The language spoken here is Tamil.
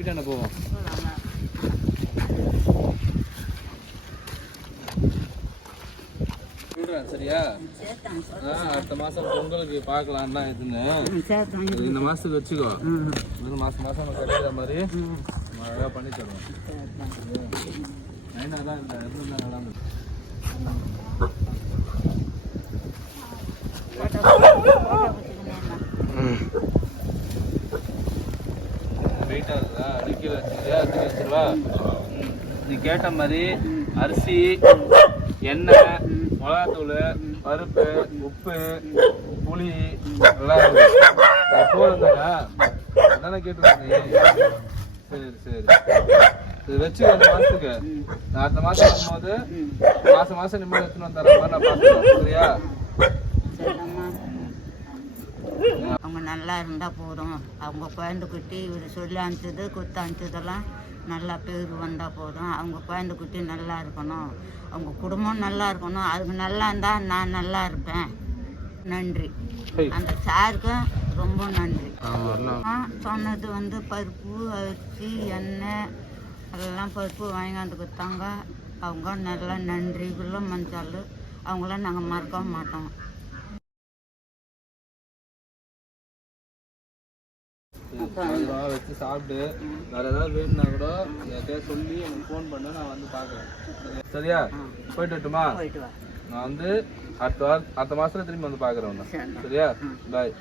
வீட்டாண்ட போவோம். சரியா? அடுத்த மாசம் பொங்கலுக்கு பார்க்கலாம் தான் இதுன்னு. இந்த மாசத்துக்கு வச்சுக்கோ. மாசம் மாசம் கிடைக்கிற மாதிரி அழகா பண்ணி தருவோம். தான் இந்த இருந்தா நல்லா இருந்துச்சு. வெயிட்டா இருக்குதா? அடிக்கல வச்சுருவா. நீ கேட்ட மாதிரி அரிசி, எண்ணெய், மிளகாத்தூள், பருப்பு, உப்பு, புளி எல்லாம் போதுங்களா? அதானே கேட்டுருக்கீங்க. சரி சரி இது வச்சு அந்த மாதத்துக்கு நான் அடுத்த மாதம் வரும்போது மாதம் நிம்மதி எடுத்துன்னு வந்துடுற மாதிரி நான் பார்த்துக்கிறேன். சரியா? அவங்க நல்லா இருந்தால் போதும். அவங்க குழந்தை குட்டி இவர் சொல்லி அனுப்பிச்சது குத்து அனுப்பிச்சதெல்லாம் நல்லா பேர் வந்தால் போதும். அவங்க குழந்தை குட்டி நல்லா இருக்கணும், அவங்க குடும்பம் நல்லா இருக்கணும். அதுக்கு நல்லா இருந்தால் நான் நல்லா இருப்பேன். நன்றி. அந்த சாருக்கும் ரொம்ப நன்றி. சொன்னது வந்து பருப்பு, அரிசி, எண்ணெய் அதெல்லாம் பருப்பு வாங்கியாந்து கொடுத்தாங்க. அவங்க நல்லா நன்றி. இவ்வளோ மஞ்சள் அவங்களாம் நாங்கள் மறக்க மாட்டோம். வச்சு சாப்பிட்டு வேற ஏதாவது வேணும்னா கூட யார்கிட்டயா சொல்லி எனக்கு ஃபோன் பண்ண, நான் வந்து பார்க்குறேன். சரியா? போயிட்டு வரட்டுமா? நான் வந்து அடுத்த மாசத்துல திரும்பி வந்து பார்க்குறேன். சரியா? பாய்.